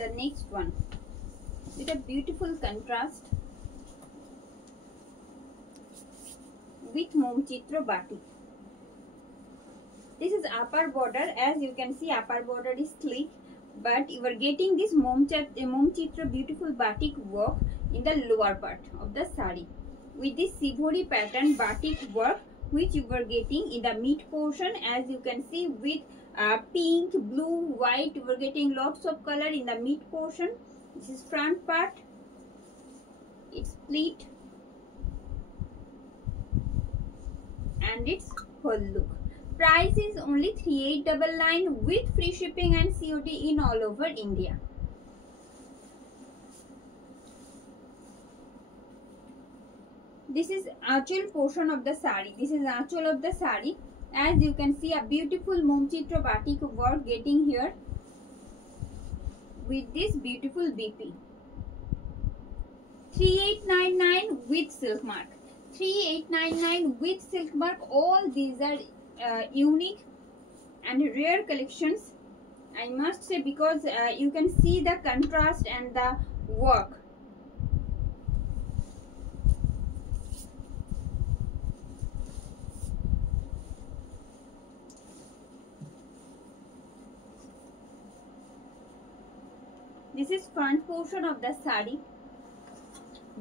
And the next one with a beautiful contrast with Mom Chitra batik. This is upper border. As you can see, upper border is sleek, but you are getting this Mom Chitra beautiful batik work in the lower part of the sari with this Sivori pattern batik work, which you are getting in the mid portion. As you can see, with pink, blue, white, you are getting lots of color in the mid portion. This is front part. It's split and its whole look. Price is only 3899 with free shipping and COD in all over India. This is actual portion of the sari. This is actual of the sari. As you can see, a beautiful Mom Chitra batik work getting here with this beautiful BP. 3899 with silk mark. 3899 with silk mark. All these are unique and rare collections, I must say, because you can see the contrast and the work. This is front portion of the sari.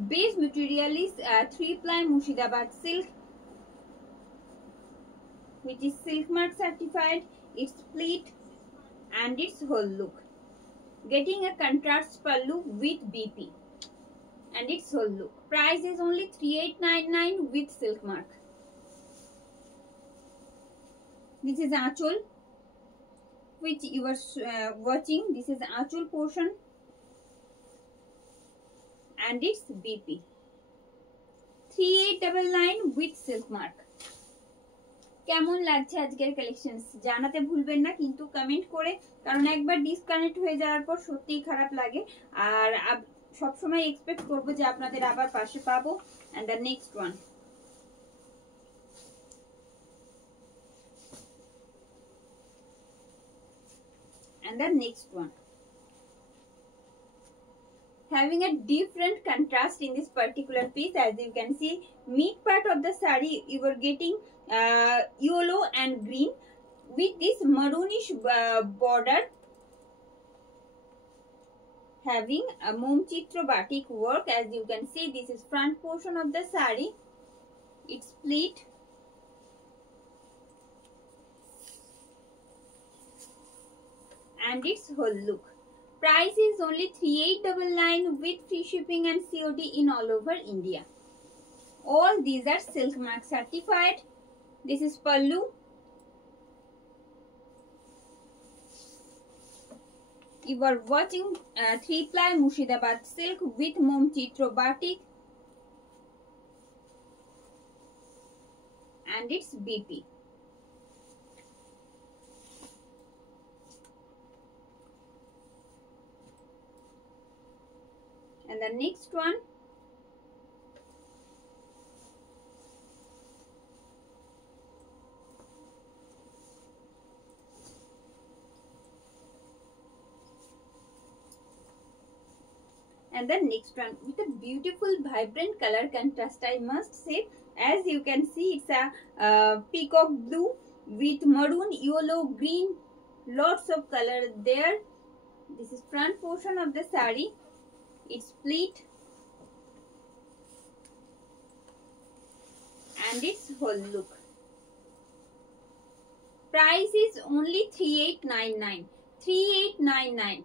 Base material is 3-ply Murshidabad silk, which is silk mark certified. It's split and its whole look. Getting a contrast pallu with BP and its whole look. Price is only 3899 with silk mark. This is Achol, which you are watching. This is Achol portion and its BP. 3899 with silk mark. কেমন লাগছে আজকের collections জানাতে ভুলবেন না কিন্তু comment করে, কারণ একবার ডিসকানেক্ট হয়ে যাওয়ার পর সত্যিই খারাপ লাগে, আর সব সময় এক্সপেক্ট করব যে আপনাদের আবার পাশে পাবো। And the next one, and the next one, having a different contrast in this particular piece. As you can see, mid part of the sari you are getting yellow and green with this maroonish border, having a Mom Chitra batik work. As you can see, this is front portion of the sari. It's split and its whole look. Price is only 3899 with free shipping and COD in all over India. All these are silk mark certified. This is pallu. You are watching 3-ply Murshidabad silk with Mom Chitra batik and its BP. And the next one, and the next one with a beautiful vibrant color contrast, I must say. As you can see, it's a peacock blue with maroon, yellow, green, lots of color there. This is front portion of the sari. It's split and its whole look. Price is only 3899. 3899.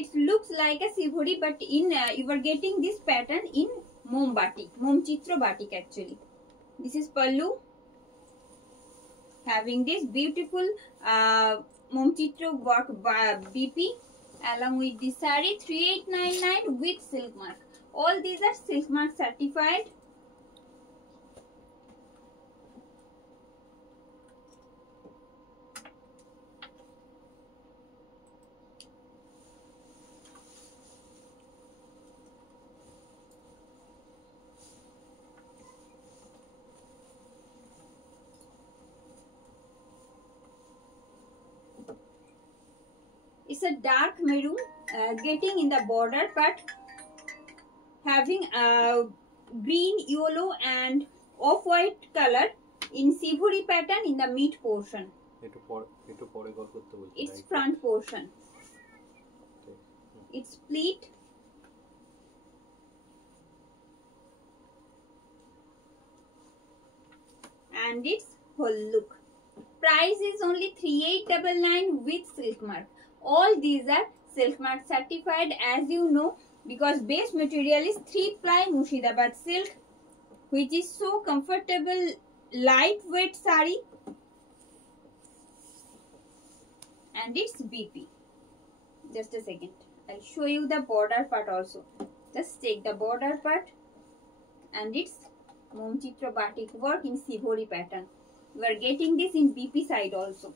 It looks like a Sivori, but in you are getting this pattern in Mom batik, Mom Chitra batik actually. This is pallu, having this beautiful Mom Chitra work BP along with the sari. 3899 with silk mark. All these are silk mark certified. It's a dark maroon, getting in the border part, having a green, yellow and off-white color in savory pattern in the mid portion. It's front portion. It's split. And its whole look. Price is only 3899 with silk mark. All these are silk mark certified, as you know, because base material is 3-ply Murshidabad silk, which is so comfortable, lightweight sari. And it's BP. Just a second. I'll show you the border part also. Just take the border part, and it's Mom Chitra batik work in savory pattern. We are getting this in BP side also.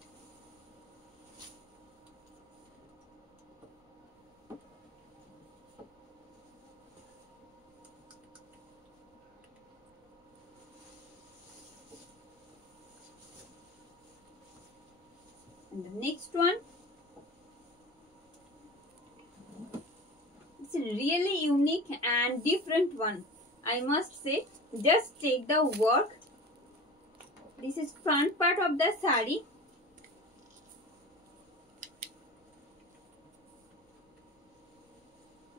And the next one, it's a really unique and different one, I must say. Just take the work. This is front part of the sari.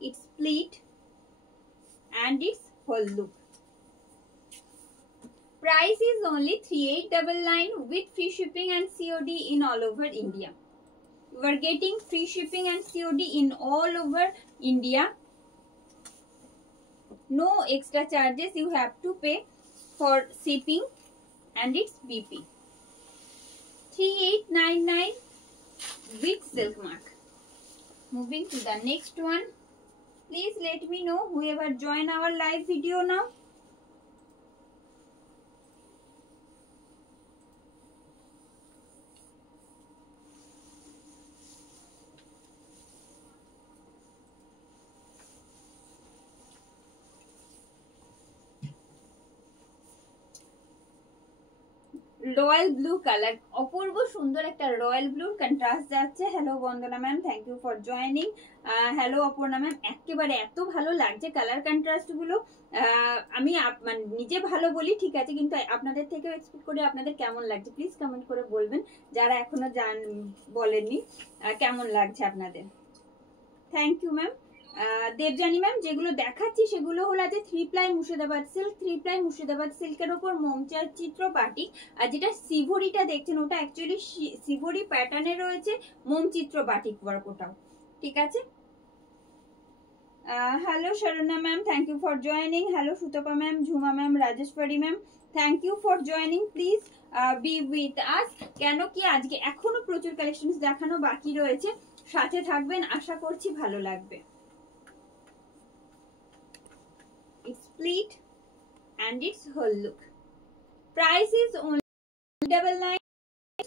It's split and its whole look. Price is only 3899 with free shipping and COD in all over India. You are getting free shipping and COD in all over India. No extra charges you have to pay for shipping, and it's BP. 3899 with silk mark. Moving to the next one. Please let me know whoever join our live video now. Royal blue colour, অপূর্ব সুন্দর একটা royal ব্লুর contrast যাচ্ছে। Hello Bandana ma'am, thank you for joining. Hello Aparna ma'am, একেবারে এত ভালো লাগছে colour contrast গুলো। আমি মানে নিজে ভালো বলি ঠিক আছে, কিন্তু আপনাদের থেকেও এক্সপেক্ট করি আপনাদের কেমন লাগছে। প্লিজ কমেন্ট করে বলবেন যারা এখনো বলেননি কেমন লাগছে আপনাদের। Thank you ma'am. Debjani ma'am, যেগুলো দেখাচ্ছি সেগুলো হলো যে 3-ply Murshidabad silk, 3-ply Murshidabad সিল্কের ওপর মোমচার চিত্র বাটিক। আর যেটা সিভরিটা দেখছেন ওটা অ্যাকচুয়ালি সিভরি প্যাটার্নে রয়েছে, মোম চিত্র বাটিক ওয়ার্ক ওটাও। ঠিক আছে। Hello Saranya ma'am, thank you for joining. Hello Sutapa ma'am, Jhuma ma'am, Rajeshwari ma'am, thank you for joining. Please be with us. কেন কি আজকে এখনো প্রচুর কালেকশন দেখানো বাকি রয়েছে, সাথে থাকবেন, আশা করছি ভালো লাগবে। It's split and its whole look. Price is only 99.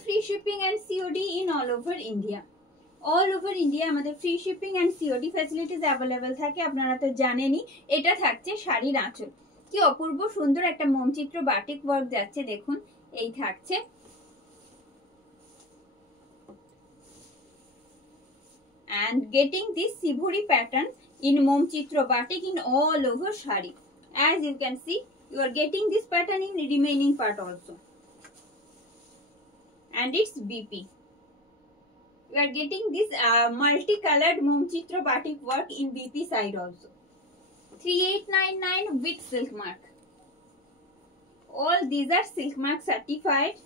Free shipping and COD in all over India. All over India আমাদের free shipping and COD facilities available থাকে, আপনারা তো জানেনই। এটা থাকছে শাড়ির আঁচল। কি অপূর্ব সুন্দর একটা মোমচিত্র বাটিক ওয়ার্ক যাচ্ছে, দেখুন এই থাকছে। And getting this sivori pattern in Mom Chitra batik in all over shari. As you can see, you are getting this pattern in the remaining part also. And it's BP. You are getting this multicolored Mom Chitra batik work in BP side also. 3899 with silk mark. All these are silk mark certified.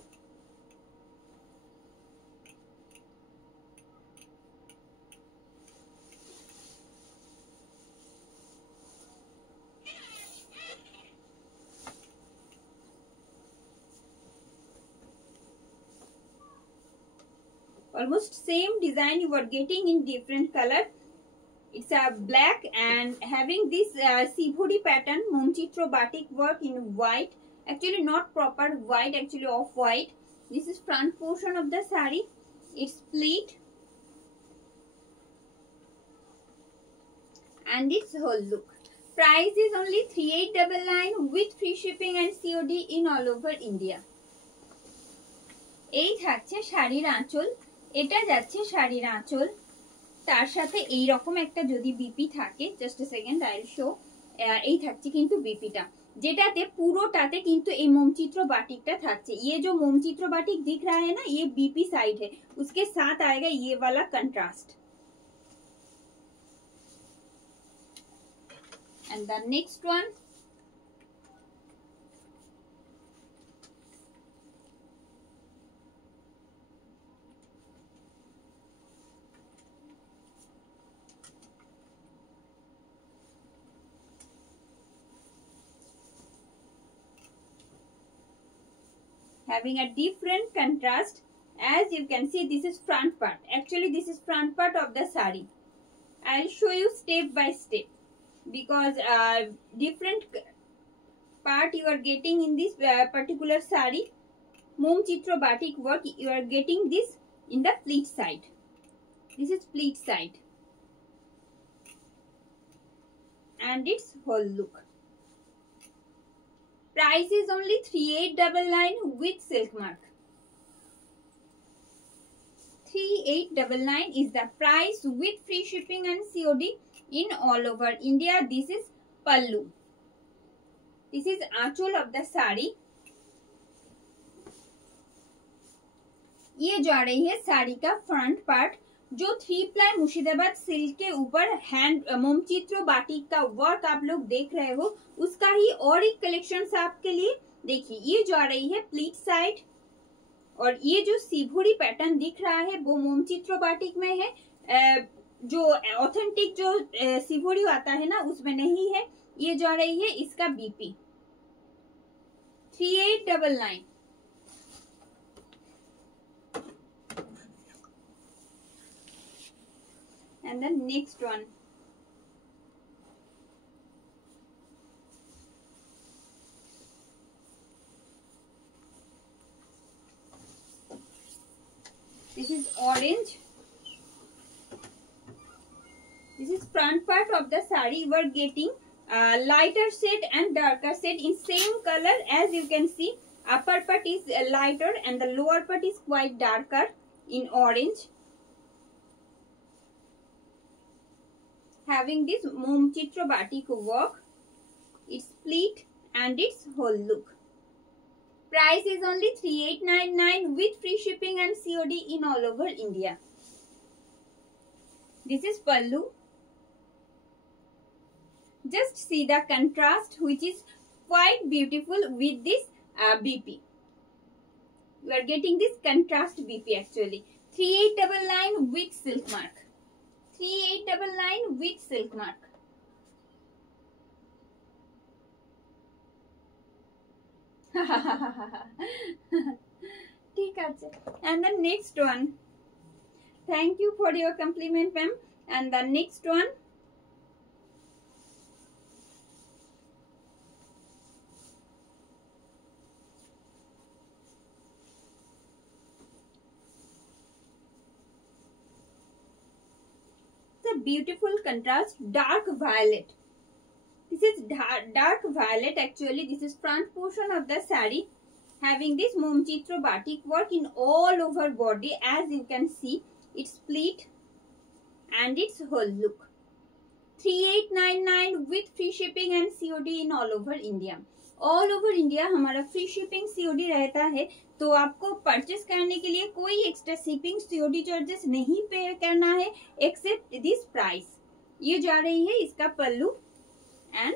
Almost same design you are getting in different color. It's a black and having this sivori pattern, Momchitro batik work in white. Actually not proper white, actually off white. This is front portion of the sari. It's split and its whole look. Price is only 3899 with free shipping and COD in all over India. এই থাকছে শাড়ির আঁচল, এটা যাচ্ছে শাড়ির আঁচল। তার সাথে এই রকম একটা যদি বিপি থাকে, just a second I will show, এই থাকছে কিন্তু বিপিটা, যেটাতে পুরোটাতে কিন্তু এই मोमचित्र बाटिकটা থাকছে। ये जो मोमचित्र बाटिक दिख रहा है ना, ये बीपी साइड है, उसके साथ आएगा ये वाला contrast. And the next one, having a different contrast. As you can see, this is front part. Actually this is front part of the sari. I'll show you step by step, because different part you are getting in this particular sari मोमचित्र batik work, you are getting this in the pleat side. This is pleat side and its whole look. Price is only 3899 with silk mark. 3899 is the price with free shipping and COD in all over India. This is pallu. This is aanchol of the sari. ये जा रही है साड़ी का front part, जो 3 ply Murshidabad silk के ऊपर hand मोमचित्र batik का work आप लोग देख रहे हो, उसका ही और एक कलेक्शन आपके लिए। देखिए ये जा रही है प्लीट साइड, और ये जो सिभोरी पैटर्न दिख रहा है वो मोमचित्र बाटिक में है, जो ऑथेंटिक जो सिभोरी आता है ना उसमें नहीं है। ये जा रही है इसका BP 3899। And the next one, this is orange. This is front part of the sari. You are getting lighter shade and darker shade in same color. As you can see, upper part is lighter and the lower part is quite darker in orange. Having this मोमचित्र batik work, its pleat and its whole look. Price is only 3899 with free shipping and COD in all over India. This is pallu. Just see the contrast, which is quite beautiful with this BP. You are getting this contrast BP actually. 3899 with silk mark. 3899 with silk mark. ठीक আছে। And the next one, thank you for your compliment ma'am. And the next one, the beautiful contrast, dark violet. This is dark violet actually. This is front portion of the sari, having this मोमचित्र batik work in all over body. As you can see, its pleat and its whole look. 3899 with free shipping and COD in all over India. All over India हमारा free shipping COD रहता है, तो आपको purchase करने के लिए कोई extra shipping COD charges नहीं पे करना है एक्सेप्ट दिस प्राइस। ये जा रही है इसका pallu and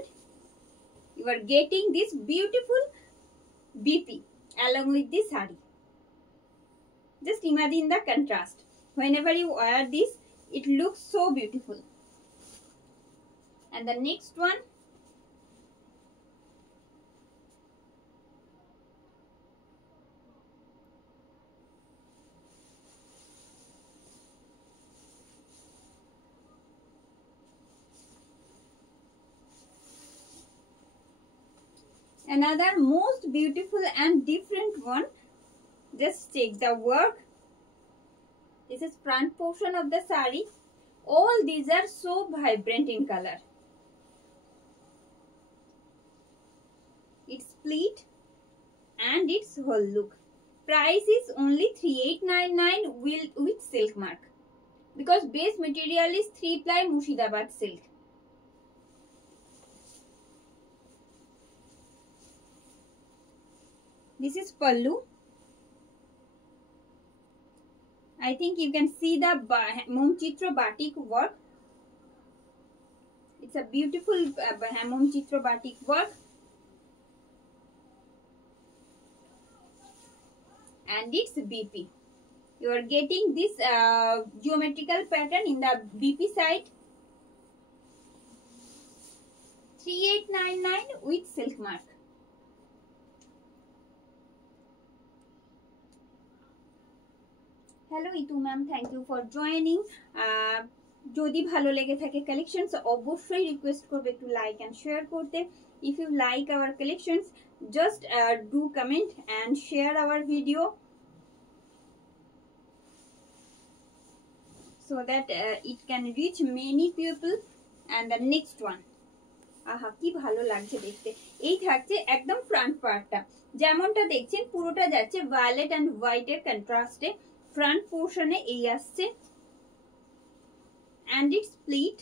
you are getting this beautiful BP along with this sari. Just imagine the contrast. Whenever you wear this, it looks so beautiful. And the next one, another most beautiful and different one. Just check the work. This is front portion of the sari. All these are so vibrant in color. Its pleat and its whole look. Price is only 3899 with silk mark. because base material is 3-ply Murshidabad silk. This is pallu. I think you can see the Mom Chitra batik work. It's a beautiful Mom Chitra batik work. And it's BP. You are getting this geometrical pattern in the BP side. 3899 with silk mark. Hello Itu ma'am, thank you for joining. যদি ভালো লেগে থাকে collections অবশ্যই request করবে একটু like and share করতে. If you like our collections, just do comment and share our video so that it can reach many people. And the next one, আহা কি ভালো লাগছে দেখতে. এই থাকছে একদম ফ্রন্ট পার্টটা, যেমনটা দেখছেন পুরোটা যাচ্ছে ভায়োলেট এন্ড হোয়াইট এর কন্ট্রাস্টে. ফ্রন্ট পোর্শনে এই আসছে and it's pleat.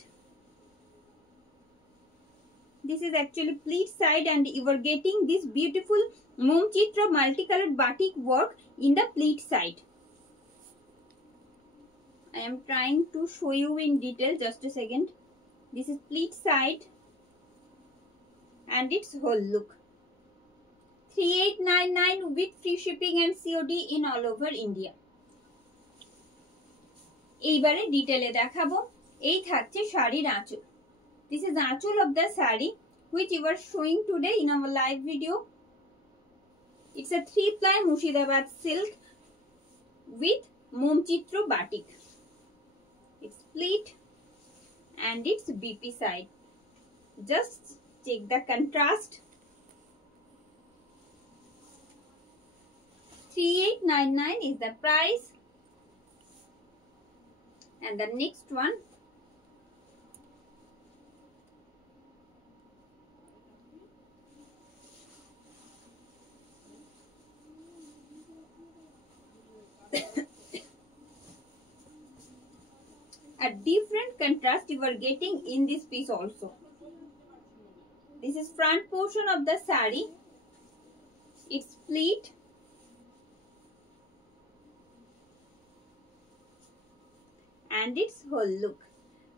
This is actually pleat side and you are getting this beautiful Mom Chitra multicolored batik work in the pleat side. I am trying to show you in detail, just a second. This is pleat side and its whole look. 3899 with free shipping and COD in all over India. এইবারে ডিটেইলে দেখাবো. এই থাকছে শাড়ির আঁচল. This is আঁচল of the saree which you are showing today in our live video. It's a 3-ply Murshidabad silk with Mom Chitra batik. It's pleat and it's BP side. Just check the contrast. 3899 is the price. And the next one, a different contrast you are getting in this piece also. This is front portion of the saree. It's pleat and its whole look.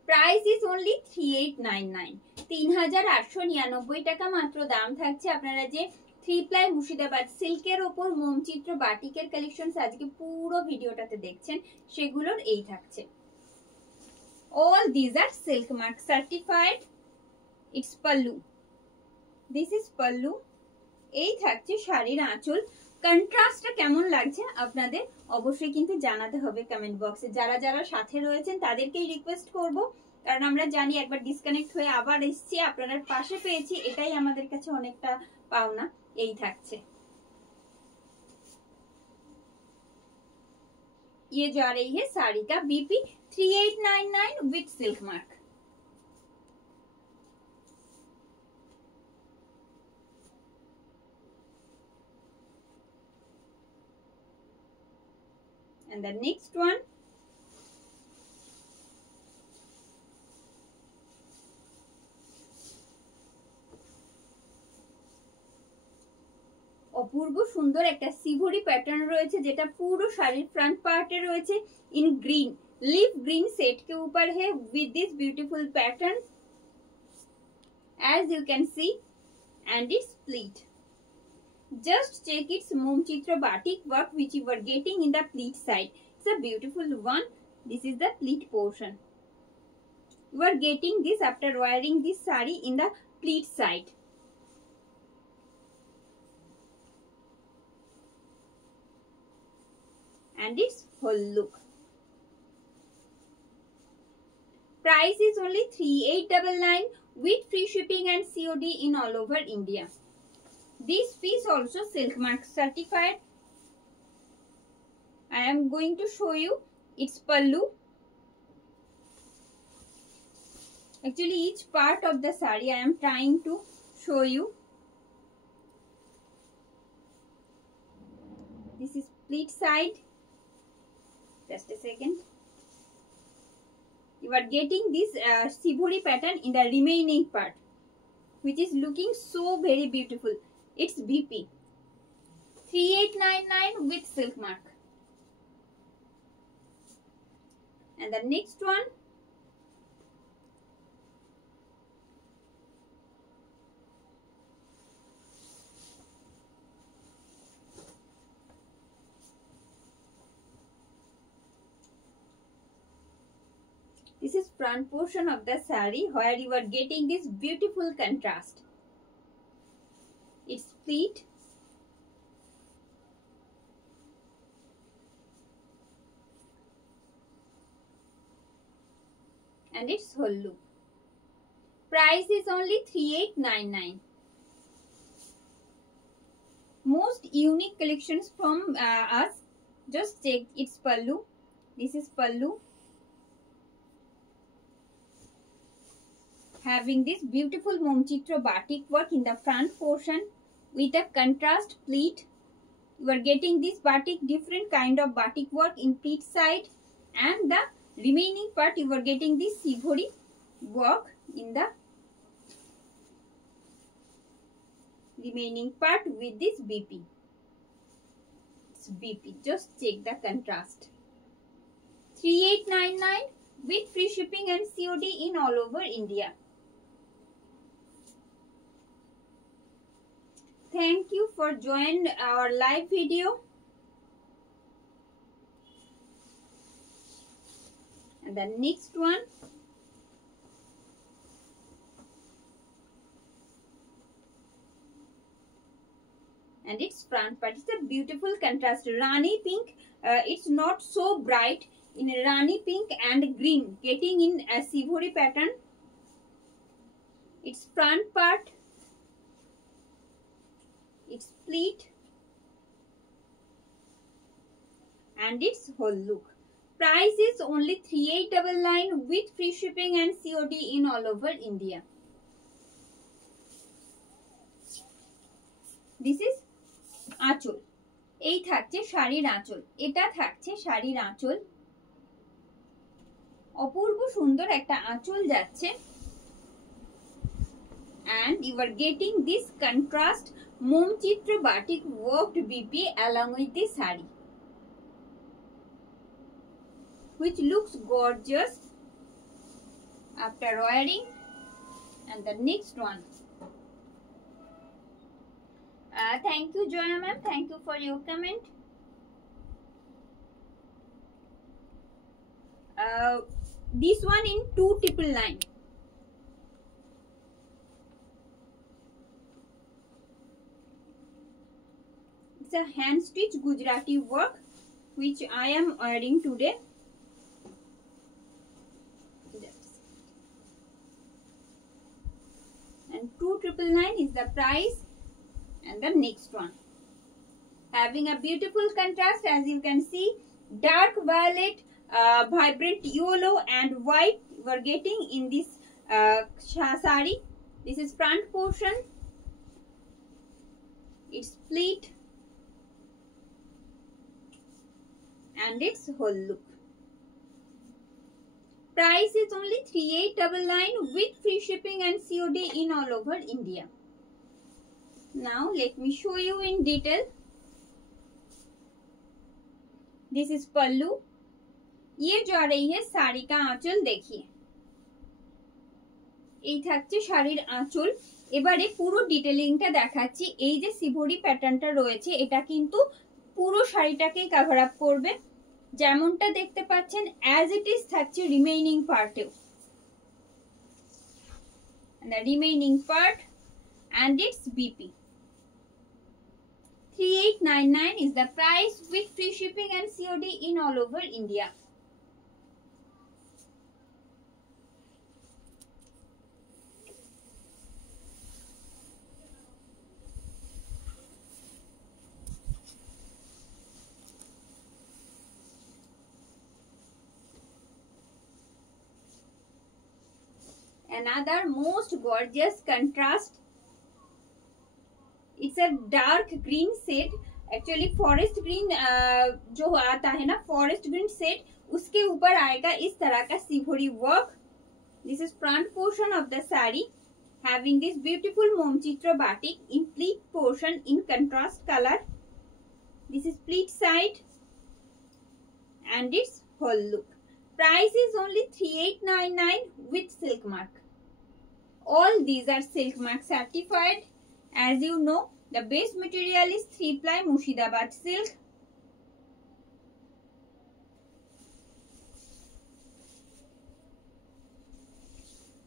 Price is only 3899. 3899 টাকা মাত্র দাম থাকছে. আপনারা যে 3-ply Murshidabad সিল্কের উপর মোম চিত্র বাটিকের কালেকশনস আজকে পুরো ভিডিওটাতে দেখছেন, সেগুলোর এই থাকছে. All these are silk mark certified. It's pallu. This is pallu. এই থাকছে শাড়ির আঁচল. কন্ট্রাস্টটা কেমন লাগছে আপনাদের অবশ্যই কিন্তু জানাতে হবে কমেন্ট বক্সে. যারা যারা সাথে রয়েছেন তাদেরকেই রিকোয়েস্ট করব, কারণ আমরা জানি একবার ডিসকানেক্ট হয়ে আবার এসেছি, আপনারা পাশে পেয়েছি, এটাই আমাদের কাছে অনেকটা পাওনা. এই থাকছে ये जा रही है साड़ी का BP 3899 with silk mark. And the next one, অপূর্ব সুন্দর একটা সিভরি প্যাটার্ন রয়েছে, যেটা পুরো শাড়ির ফ্রন্ট পার্টে রয়েছে in green, leaf green set के ऊपर है with this beautiful pattern as you can see, and it's pleat. Just check its Mom Chitra batik work which you are getting in the pleat side. It's a beautiful one. This is the pleat portion. You are getting this after wearing this saree in the pleat side. And its whole look. Price is only 3899 with free shipping and COD in all over India. This piece also silk mark certified. I am going to show you its pallu. Actually each part of the saree I am trying to show you. This is pleat side. Just a second. you are getting this shivori pattern in the remaining part, which is looking so very beautiful. It's BP 3899 with silk mark. And the next one, this is front portion of the saree where you are getting this beautiful contrast. It's split and its whole look. Price is only 3899. Most unique collections from us. Just check its pallu. This is pallu, having this beautiful Momchitra batik work in the front portion with a contrast pleat. You are getting this batik, different kind of batik work in pleat side, and the remaining part you are getting this shivori work in the remaining part with this BP. It's BP. Just check the contrast. 3899 with free shipping and COD in all over India. Thank you for joining our live video. And the next one, and its front part. It's a beautiful contrast. Rani pink. It's not so bright in Rani pink and green, getting in a shivori pattern. Its front part, its pleat, and its whole look. Price is only 3899 with free shipping and COD in all over India. This is আঁচল। এই থাকছে শাড়ির আঁচল, এটা থাকছে শাড়ির আঁচল। অপূর্ব সুন্দর একটা আঁচল যাচ্ছে, and you are getting this contrast Momchitra batik worked BP along with the saree, which looks gorgeous after wearing. And the next one, thank you Joya ma'am, thank you for your comment. This one in 2999. It's a hand stitch Gujarati work which I am wearing today. And 2999 is the price. And the next one, having a beautiful contrast, as you can see, dark violet, vibrant yellow and white you are getting in this saree. This is front portion, its pleat, and its whole look. Price is only 3899 with free shipping and COD in all over India. Now let me show you in detail. This is pallu. ये जा रही है साड़ी का आंचल। देखिए এই থাকছে শাড়ির আঁচল। এবারে পুরো ডিটেইলিংটা দেখাচ্ছি। এই যে শিভরি প্যাটার্নটা রয়েছে এটা কিন্তু পুরো শাড়িটাকে কভার আপ করবে, যেমনটা দেখতে পাচ্ছেন অ্যাজ ইট ইজ থাকছে remaining পার্টেও। The remaining part and its BP. 3899 is the price with free shipping and COD in all over India. Another most gorgeous contrast. It's a dark green shade actually forest green जो आता है ना, forest green set, उसके ऊपर आएगा इस तरह का shibori work. This is front portion of the sari, having this beautiful momchitra batik in pleat portion in contrast color. This is pleat side and its whole look. Price is only 3899 with silk mark. All these are silk mark certified. As you know, the base material is 3-ply Murshidabad silk.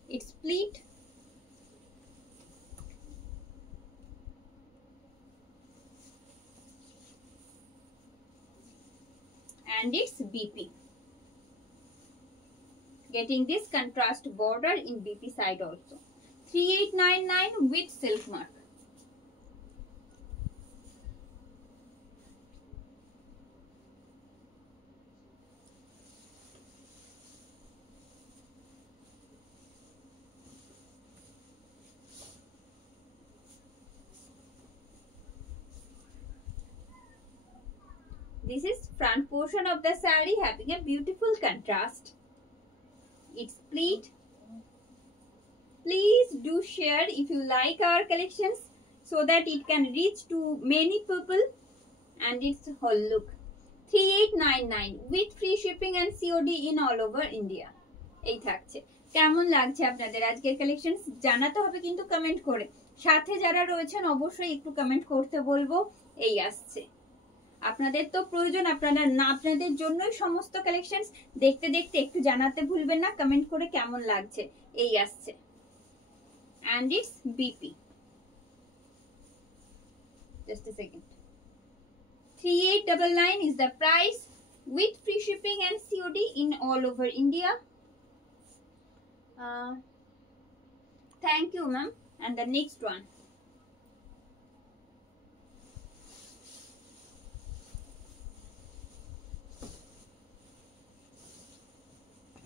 It's pleat. And it's BP. Getting this contrast border in BP side also. 3899 with silk mark. This is front portion of the saree having a beautiful contrast. It's pleat. Please do share if you like our collections so that it can reach to many people. And its whole look. 3899 with free shipping and COD in all over India. এই থাকছে। কেমন লাগছে আপনাদের আজকের collections জানাতে হবে কিন্তু comment করে। সাথে যারা রয়েছেন অবশ্যই একটু কমেন্ট করতে বলবো। এই আসছে। আপনাদের তো প্রয়োজন, আপনারা না, আপনাদের জন্যই সমস্ত কালেকশনস। দেখতে দেখতে একটু জানাতে ভুলবেন না কমেন্ট করে কেমন লাগছে। এই আসছে। And it's BP. Just a second. 3899 is the price with free shipping and COD in all over India. Thank you, ma'am. And the next one.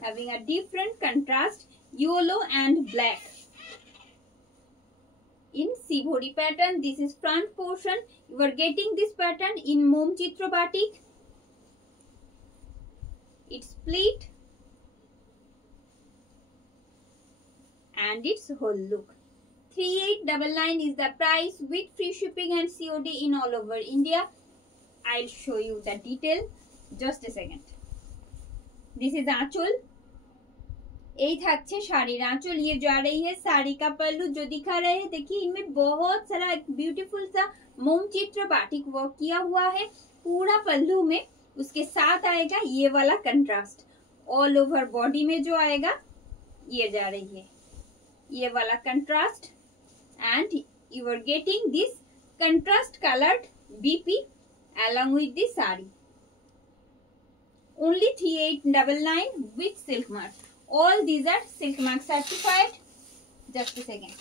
Having a different contrast, yellow and black. In Sibori pattern, this is front portion. You are getting this pattern in Momchitra batik. It's pleat and its whole look. 3899 is the price with free shipping and COD in all over India. I'll show you the detail. Just a second. This is Achol. यही থাকছে শাড়ির आंचल। ये जा रही है साड़ी का पल्लू जो दिखा रहे हैं। देखिए इनमें बहुत सारा ब्यूटीफुल सा मोमचित्र बाटिक वर्क किया हुआ है पूरा पल्लू में। उसके साथ आएगा ये वाला कंट्रास्ट ऑल ओवर बॉडी में जो आएगा, ये जा रही है ये वाला contrast. And you are getting this contrast coloured BP along with the saree. Only 3899 with silk mark. All these are silk mark certified. Just a second.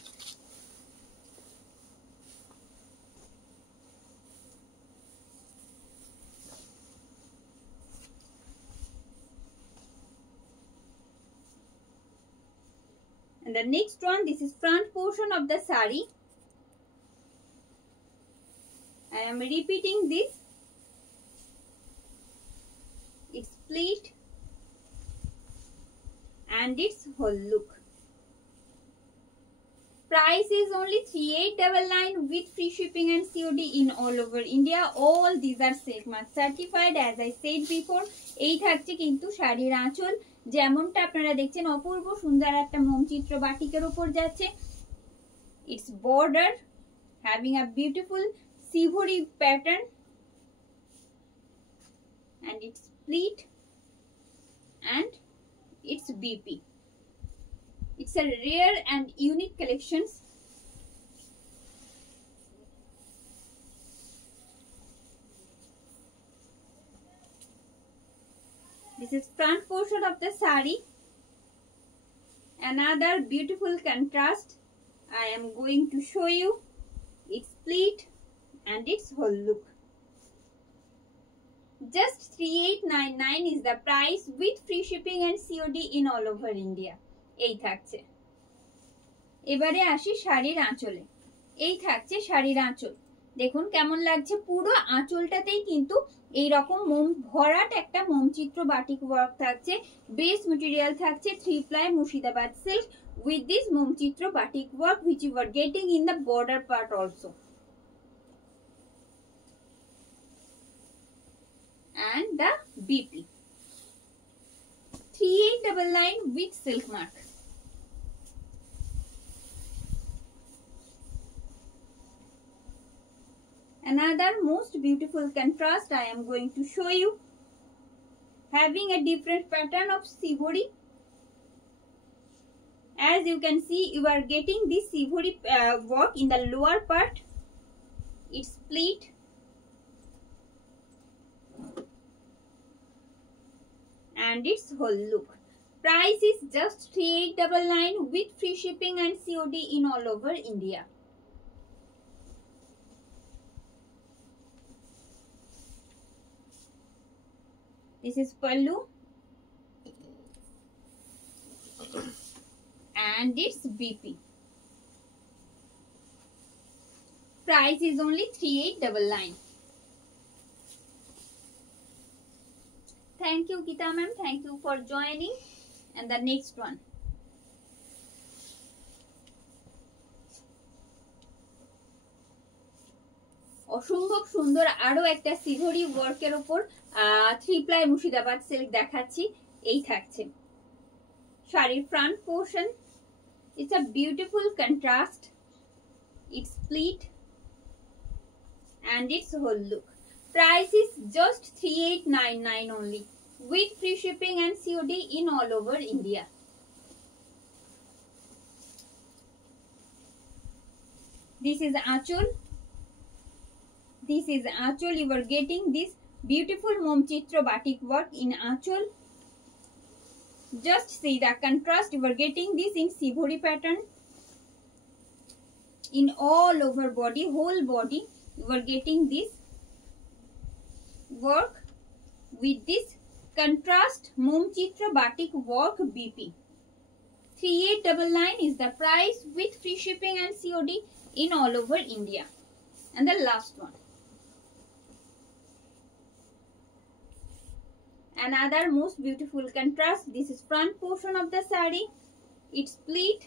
And the next one, this is front portion of the saree. I am repeating this. It's pleat and its whole look. Price is only 3899 with free shipping and COD in all over India. All these are silk mark certified as I said before. এই থাকছে কিন্তু শাড়ির আঁচল, যেমনটা আপনারা দেখছেন অপূর্ব সুন্দর একটা মোমচিত্র বাটিকের উপর যাচ্ছে। Its border having a beautiful sivori pattern and its pleat and its BP. It's a rare and unique collections. This is front portion of the saree. Another beautiful contrast I am going to show you. Its pleat and its whole look. Just 3899 is the price with free shipping and COD in all over India. এই থাকছে। এবারে আসি শাড়ির আঁচলে। এই থাকছে শাড়ির আঁচল। দেখুন কেমন লাগছে, পুরো আঁচলটাতেই কিন্তু এইরকম মোম ভরাট একটা মোম চিত্র বাটিক ওয়ার্ক থাকছে। বেস মেটেরিয়াল থাকছে 3 ply Murshidabad silk with this মোম চিত্র batik work which you are getting in the border part also. And the BP 3899 with silk mark. Another most beautiful contrast I am going to show you, having a different pattern of sivori. As you can see, you are getting this sivori work in the lower part. It's split and its whole look. Price is just 3899 with free shipping and COD in all over India. This is pallu and its BP. Price is only 3899. Thank you Geeta ma'am, thank you for joining. And the next one, অসম্ভব সুন্দর আরো একটা সিভরি ওয়ার্কের উপর 3 ply Murshidabad silk দেখাচ্ছি। এই থাকছে শাড়ির front portion. It's a beautiful contrast. It's split and its whole look. Price is just 3899 only with free shipping and COD in all over India. This is Achol. This is Achol. You are getting this beautiful Mom Chitra batik work in Achol. Just see the contrast. You are getting this in Sivori pattern. In all over body, whole body, you are getting this work with this contrast Mom Chitra batik work BP. 3899 is the price with free shipping and COD in all over India. And the last one, another most beautiful contrast. This is front portion of the saree. It's split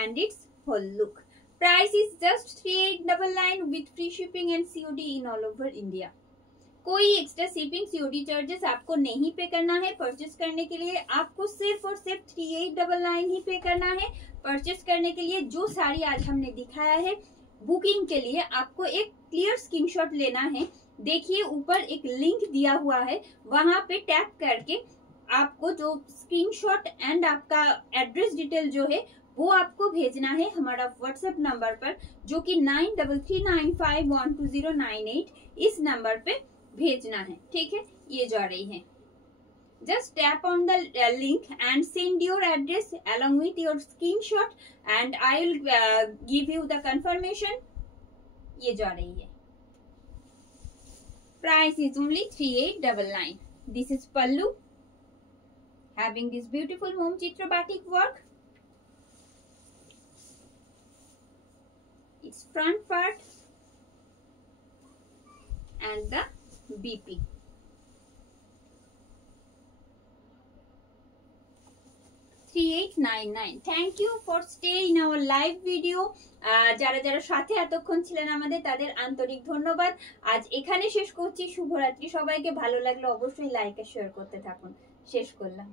and its whole look. Price is just 3899 with free shipping and COD in all over India. कोई extra shipping COD charges आपको नहीं पे करना है। Purchase करने के लिए आपको सिर्फ और सिर्फ 3899 ही पे करना है। परचेस करने के लिए जो साड़ी आज हमने दिखाया है, बुकिंग के लिए आपको एक क्लियर स्क्रीनशॉट लेना है। देखिए ऊपर एक लिंक दिया हुआ है, वहां पे टैप करके आपको जो स्क्रीनशॉट एंड आपका एड्रेस डिटेल जो है वो आपको भेजना है हमारा व्हाट्सएप नंबर पर, जो कि 9339512098 इस नंबर पे भेजना है। ठीक है, ये जा रही है। Just tap on the link and send your address along with your screenshot and I will give you the confirmation. ये जा रही है। Price is only 3899. This is pallu, having this beautiful Mom Chitra batik work. Its front part and the BP. Thank you for stay in our live video. যারা যারা সাথে এতক্ষণ ছিলেন আমাদের, তাদের আন্তরিক ধন্যবাদ। আজ এখানে শেষ করছি। শুভরাত্রি সবাইকে। ভালো লাগলে অবশ্যই লাইক আর শেয়ার করতে থাকুন। শেষ করলাম।